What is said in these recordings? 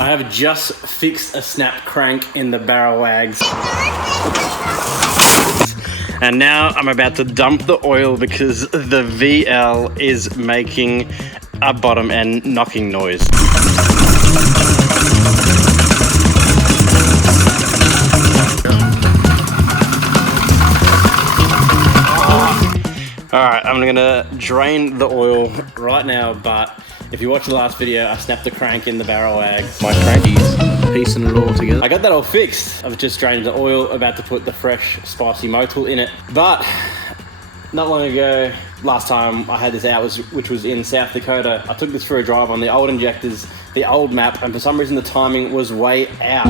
I have just fixed a snap crank in the barrel wags. And now I'm about to dump the oil because the VL is making a bottom end knocking noise. Alright, I'm gonna drain the oil right now, but if you watch the last video, I snapped the crank in the barrel wag. My crankies, piecing it all together. I got that all fixed. I've just drained the oil, about to put the fresh spicy motul in it. But not long ago, last time I had this out, which was in South Dakota, I took this for a drive on the old injectors, the old map, and for some reason the timing was way out.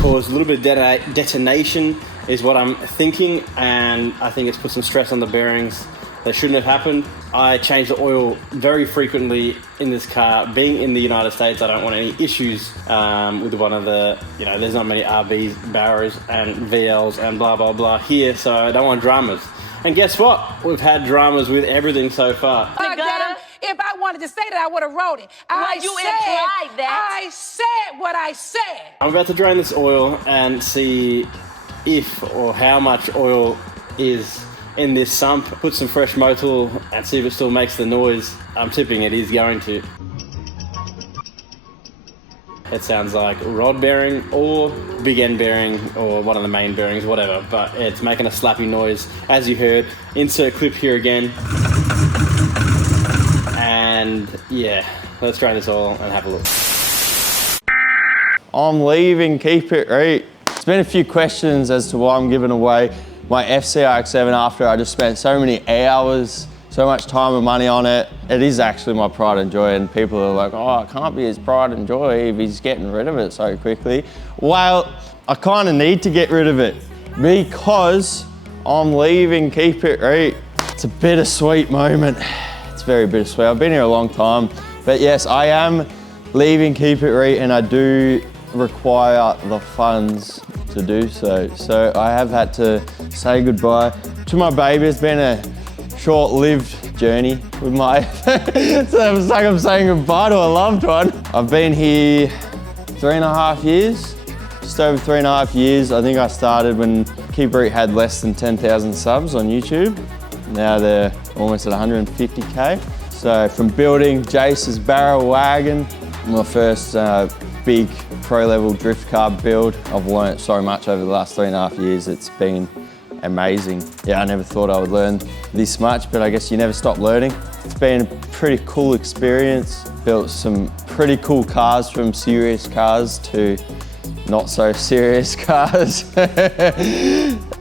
Caused a little bit of detonation is what I'm thinking, and I think it's put some stress on the bearings that shouldn't have happened. I change the oil very frequently in this car. Being in the United States, I don't want any issues with one of the, there's not many RBs, Barrows and VLs and blah, blah, blah here, so I don't want dramas. And guess what? We've had dramas with everything so far. If I wanted to say that, I would have wrote it. I said what I said. I'm about to drain this oil and see if or how much oil is in this sump. Put some fresh motul and see if it still makes the noise. I'm tipping it is going to. It sounds like rod bearing or big end bearing or one of the main bearings, whatever, but it's making a slappy noise as you heard. Insert clip here again. And yeah, let's drain this oil and have a look. I'm leaving, keep it Reet. There's been a few questions as to why I'm giving away my FCRX7 after I just spent so many hours, so much time and money on it. It is actually my pride and joy, and people are like, oh, it can't be his pride and joy if he's getting rid of it so quickly. Well, I kind of need to get rid of it because I'm leaving, keep it Reet. It's a bittersweet moment. It's very bittersweet. I've been here a long time, but yes, I am leaving Keep It Reet, and I do require the funds to do so. So I have had to say goodbye to my baby. It's been a short-lived journey with my, so it's like I'm saying goodbye to a loved one. I've been here 3.5 years, just over 3.5 years. I think I started when Keep It Reet had less than 10,000 subs on YouTube. Now they're almost at 150K. So from building Jace's barrel wagon, my first big pro-level drift car build, I've learnt so much over the last 3.5 years. It's been amazing. Yeah, I never thought I would learn this much, but I guess you never stop learning. It's been a pretty cool experience. Built some pretty cool cars, from serious cars to not so serious cars. So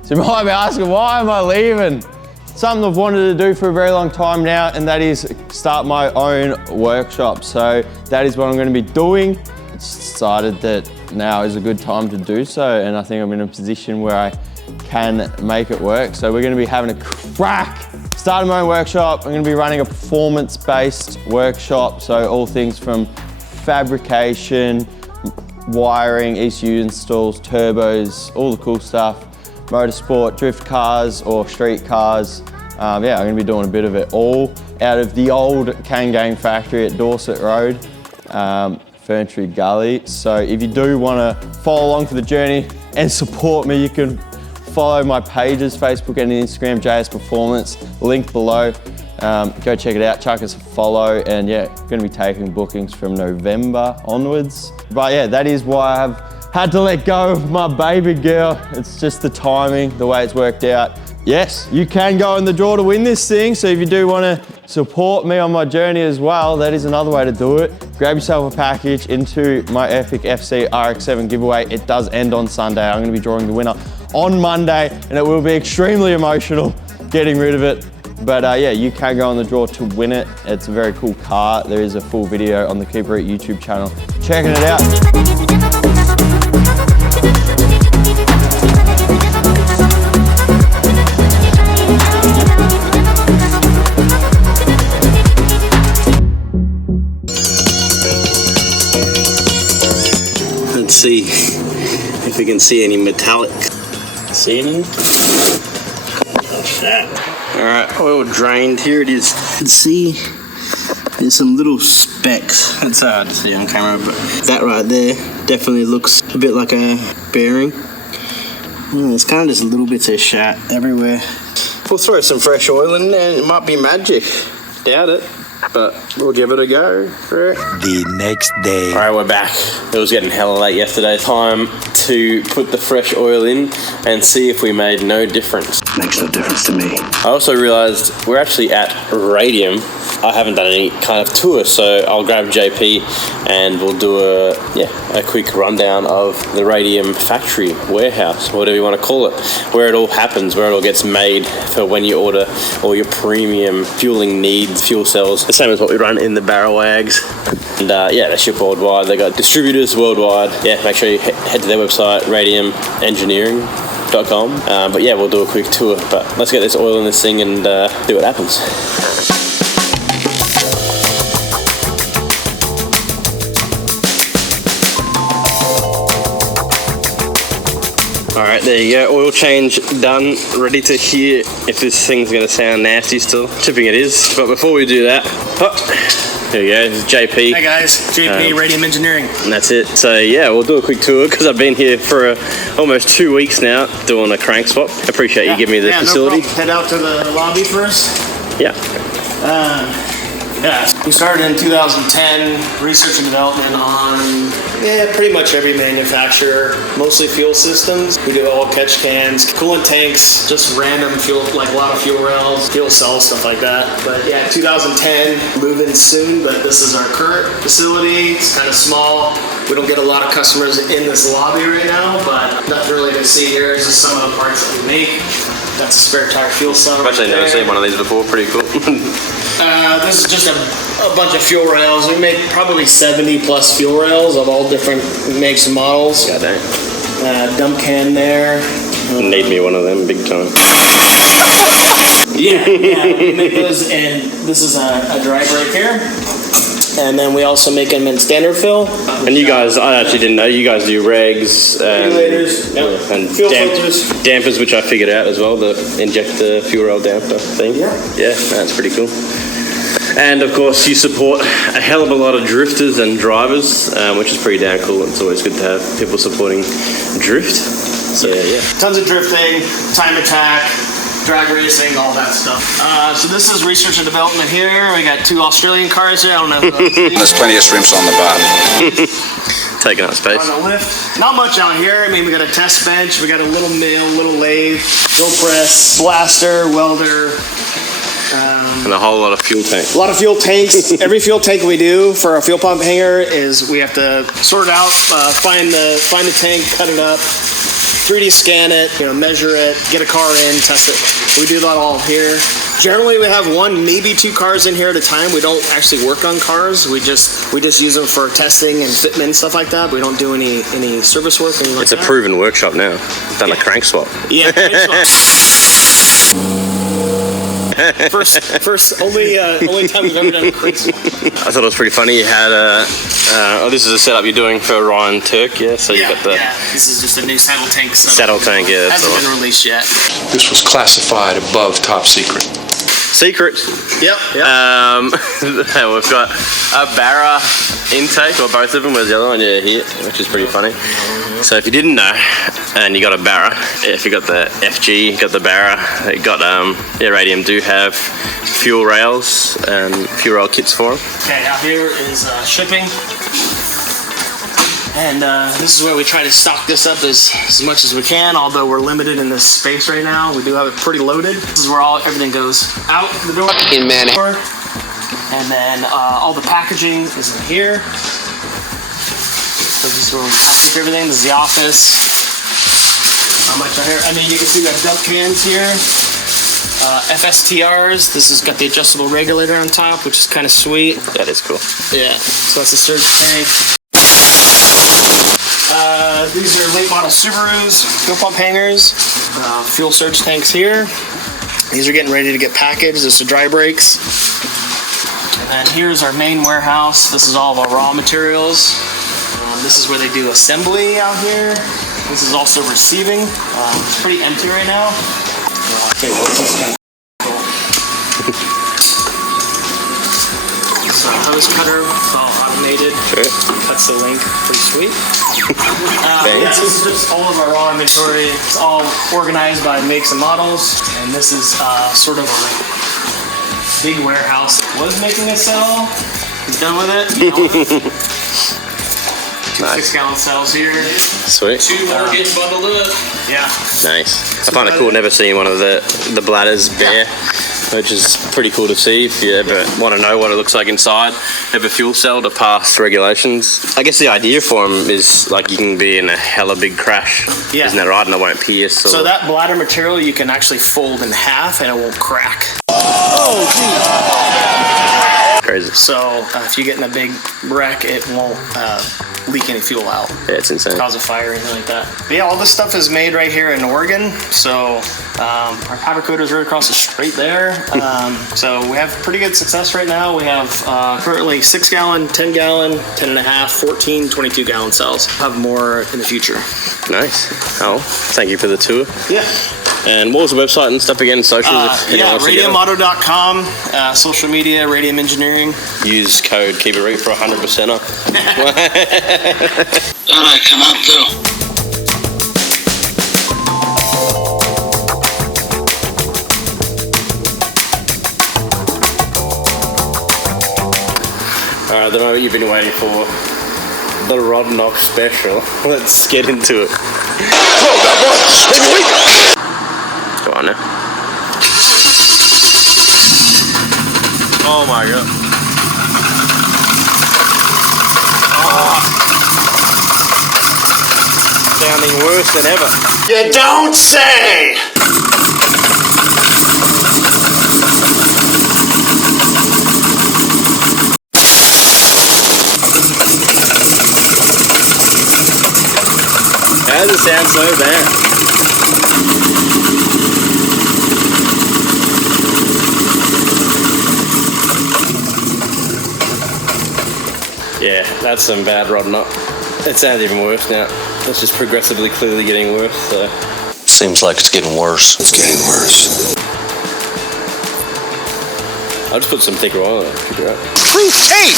you might be asking, why am I leaving? Something I've wanted to do for a very long time now, and that is start my own workshop. So that is what I'm going to be doing. I decided that now is a good time to do so, and I think I'm in a position where I can make it work. So we're going to be having a crack. Starting my own workshop. I'm going to be running a performance-based workshop. So all things from fabrication, wiring, ECU installs, turbos, all the cool stuff. Motorsport, drift cars or street cars. Yeah, I'm going to be doing a bit of it all out of the old Kangang factory at Dorset Road, Ferntree Gully. So if you do want to follow along for the journey and support me, you can follow my pages, Facebook and Instagram, JS Performance, link below. Go check it out, chuck us a follow, and yeah, going to be taking bookings from November onwards. But yeah, that is why I've had to let go of my baby girl. It's just the timing, the way it's worked out. Yes, you can go in the draw to win this thing. So if you do want to support me on my journey as well, that is another way to do it. Grab yourself a package into my Epic FC RX-7 giveaway. It does end on Sunday. I'm going to be drawing the winner on Monday, and it will be extremely emotional getting rid of it. But yeah, you can go on the draw to win it. It's a very cool car. There is a full video on the Keep It Reet YouTube channel. Checking it out. Let's see if we can see any metallic. See any? Alright, oil drained. Here it is. You can see There's some little specks. It's hard to see on camera, but that right there definitely looks a bit like a bearing. There's kind of just little bits of shat everywhere. We'll throw some fresh oil in there and it might be magic. Doubt it, but we'll give it a go. The next day. All right, we're back. It was getting hella late yesterday. Time to put the fresh oil in and see if we made no difference. Makes no difference to me. I also realized we're actually at Radium. I haven't done any kind of tour, so I'll grab JP and we'll do a quick rundown of the Radium factory, warehouse, whatever you want to call it, where it all happens, where it all gets made for when you order all your premium fueling needs, fuel cells, the same as what we run in the barrel wags. And they ship worldwide. They got distributors worldwide. Yeah, make sure you head to their website, radiumengineering.com. But yeah, we'll do a quick tour. But let's get this oil in this thing and see what happens. All right, there you go. Oil change done. Ready to hear if this thing's going to sound nasty still. Tipping it is. But before we do that, there you go. This is JP. Hey guys, JP, Radium Engineering. And that's it. So yeah, we'll do a quick tour because I've been here for almost 2 weeks now doing a crank swap. Appreciate you giving me the facility. No problem. Head out to the lobby first. Yeah. We started in 2010, research and development on pretty much every manufacturer, mostly fuel systems. We do oil catch cans, coolant tanks, just random fuel, like a lot of fuel rails, fuel cells, stuff like that. But yeah, 2010, moving soon, but this is our current facility. It's kind of small. We don't get a lot of customers in this lobby right now, but nothing really to see here. It's just some of the parts that we make. That's a spare tire fuel cell. I've actually never seen one of these before. Pretty cool. This is just a bunch of fuel rails. We make probably 70 plus fuel rails of all different makes and models. God dang. Dump can there. Need me one of them big time. Yeah, we make those, and this is a dry brake here. And then we also make them in standard fill. And you guys, I actually didn't know, you guys do regs regulators, and fuel filters, dampers, which I figured out as well, the inject the fuel rail damper thing. Yeah, that's pretty cool. And of course, you support a hell of a lot of drifters and drivers, which is pretty damn cool. It's always good to have people supporting drift. So yeah. Tons of drifting, time attack, drag racing, all that stuff. So this is research and development here. We got 2 Australian cars here. I don't know if there's plenty of shrimps on the bottom. Taking up space. On the lift. Not much out here. I mean, we got a test bench. We got a little mill, little lathe, drill press, blaster, welder. And a whole lot of fuel tanks. A lot of fuel tanks. Every fuel tank we do for our fuel pump hanger is we have to sort it out, find the tank, cut it up, 3D scan it, measure it, get a car in, test it. We do that all here. Generally, we have 1, maybe 2 cars in here at a time. We don't actually work on cars. We just use them for testing and fitment and stuff like that. We don't do any service work. It's a proven workshop now. Done a crank swap. Yeah, crank swap. First, only time we've ever done a crank swap. I thought it was pretty funny. You had this is a setup you're doing for Ryan Turk, yeah? So you got the this is just a new saddle tank. Saddle tank, yeah. Hasn't been released yet. This was classified above top secret. Secret. Yep. We've got a Barra intake, or both of them. Where's the other one? Yeah, here, which is pretty funny. So if you didn't know, and you got a Barra, if you got the FG, you got the Barra, you got Radium do have fuel rails and fuel rail kits for them. Okay, out here is shipping. And this is where we try to stock this up as much as we can, although we're limited in this space right now. We do have it pretty loaded. This is where everything goes out the door. And then all the packaging is in here. So this is where we package everything. This is the office. How much out here? I mean, you can see we have dump cans here. FSTRs. This has got the adjustable regulator on top, which is kind of sweet. That is cool. Yeah. So that's a surge tank. These are late model Subarus, fuel pump hangers, fuel surge tanks here. These are getting ready to get packaged. This is dry brakes. And here's our main warehouse. This is all of our raw materials. This is where they do assembly out here. This is also receiving. It's pretty empty right now. I'll tell you what, this is kind of cool. So automated. Sure. That's the link. Pretty sweet. Thanks. This is just all of our raw inventory. It's all organized by makes and models. And this is sort of a big warehouse that was making a cell. He's done with it. Two 6-gallon cells here. Sweet. 2 more getting bundled up. Yeah. Nice. I find it cool. Never seen one of the bladders bare, which is pretty cool to see if you ever want to know what it looks like inside of a fuel cell to pass regulations. I guess the idea for them is like you can be in a hella big crash. Yeah. Isn't that right? And it won't pierce. So that bladder material you can actually fold in half and it won't crack. Crazy. So if you get in a big wreck, it won't leak any fuel out. Yeah, it's insane. Cause a fire or anything like that. But yeah, all this stuff is made right here in Oregon. So our powder coater is right across the street there. So we have pretty good success right now. We have currently 6-gallon, 10-gallon, 10.5, 14, 22-gallon cells. We'll have more in the future. Nice. Oh, thank you for the tour. Yeah. And what was the website and stuff again? Socials? Yeah, radiumauto.com, social media, Radium Engineering. Use code KEEPITREET for 100% off. Alright, come on through. Alright, the moment you've been waiting for. The Rod Knock special. Let's get into it. Go on now. Oh my god. Sounding worse than ever. You don't say! How does it sound so bad? Yeah, that's some bad Rod Knock. It sounds even worse now. It's just progressively, clearly getting worse. So. Seems like it's getting worse. It's getting worse. I'll just put some thicker oil in it. Keep it right. Truth tape!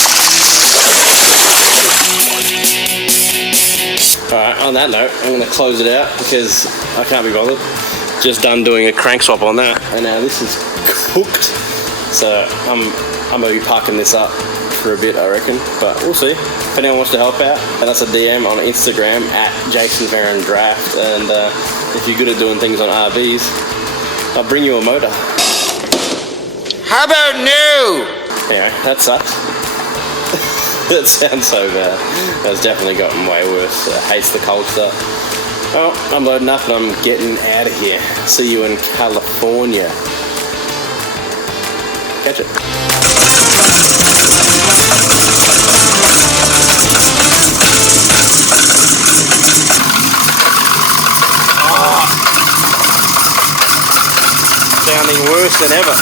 Alright, on that note, I'm going to close it out because I can't be bothered. Just done doing a crank swap on that. And now this is cooked. So I'm going to be parking this up for a bit, I reckon. But we'll see. If anyone wants to help out, and that's a DM on Instagram at JasonVarenDraft. And if you're good at doing things on RVs, I'll bring you a motor. How about new? Anyway, that sucks. That sounds so bad. That's definitely gotten way worse. Hates the cold stuff. Well, I'm loading up and I'm getting out of here. See you in California. Catch it. Sounding worse than ever.